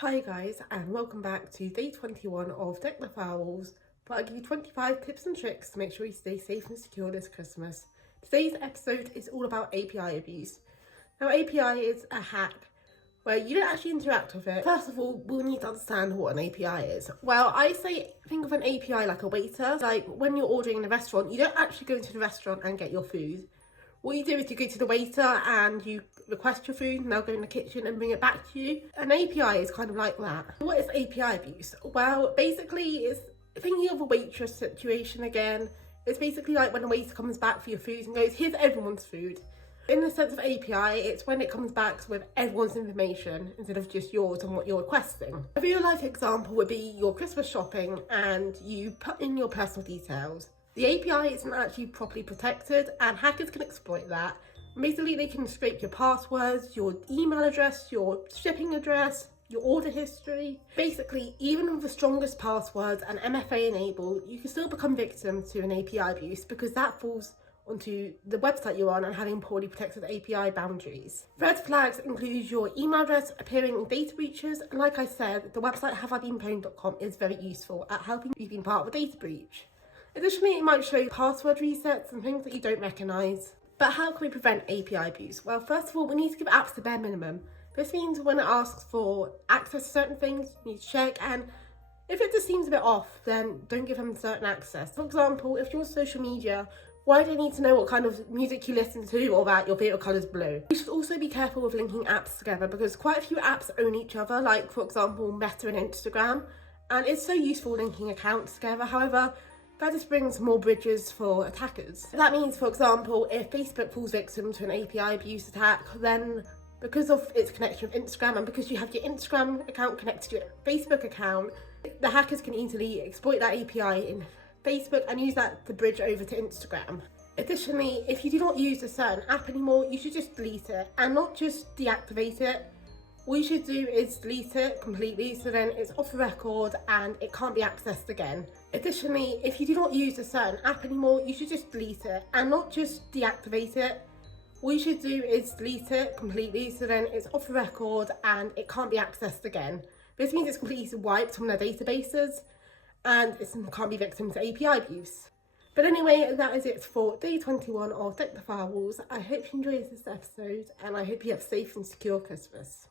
Hi guys, and welcome back to day 21 of Deck the Firewalls, where I give you 25 tips and tricks to make sure you stay safe and secure this Christmas. Today's episode is all about API abuse. Now, API is a hack where you don't actually interact with it. First of all, we'll need to understand what an API is. Well, I say think of an API like a waiter. Like when you're ordering in a restaurant, you don't actually go into the restaurant and get your food. What you do is you go to the waiter and you request your food and they'll go in the kitchen and bring it back to you. An API is kind of like that. What is API abuse? Well, basically it's thinking of a waitress situation again. It's basically like when a waiter comes back for your food and goes, here's everyone's food. In the sense of API, it's when it comes back with everyone's information instead of just yours and what you're requesting. A real life example would be your Christmas shopping and you put in your personal details. The API isn't actually properly protected and hackers can exploit that. Basically, they can scrape your passwords, your email address, your shipping address, your order history. Basically, even with the strongest passwords and MFA enabled, you can still become victim to an API abuse because that falls onto the website you're on and having poorly protected API boundaries. Red flags include your email address appearing in data breaches, and like I said, the website haveibeenpwned.com is very useful at helping you be part of a data breach. Additionally, it might show password resets and things that you don't recognise. But how can we prevent API abuse? Well, first of all, we need to give apps the bare minimum. This means when it asks for access to certain things, you need to check, and if it just seems a bit off, then don't give them certain access. For example, if you're on social media, why do you need to know what kind of music you listen to or that your favourite colour is blue? You should also be careful with linking apps together because quite a few apps own each other, like for example Meta and Instagram, and it's so useful linking accounts together. However, that just brings more bridges for attackers. That means, for example, if Facebook falls victim to an API abuse attack, then because of its connection with Instagram and because you have your Instagram account connected to your Facebook account, the hackers can easily exploit that API in Facebook and use that to bridge over to Instagram. Additionally, if you do not use a certain app anymore, you should just delete it and not just deactivate it. What you should do is delete it completely so then it's off the record and it can't be accessed again. Additionally, if you do not use a certain app anymore, you should just delete it and not just deactivate it. What you should do is delete it completely so then it's off the record and it can't be accessed again. This means it's completely wiped from their databases and it can't be victim to API abuse. But anyway, that is it for day 21 of Deck the Firewalls. I hope you enjoyed this episode and I hope you have a safe and secure Christmas.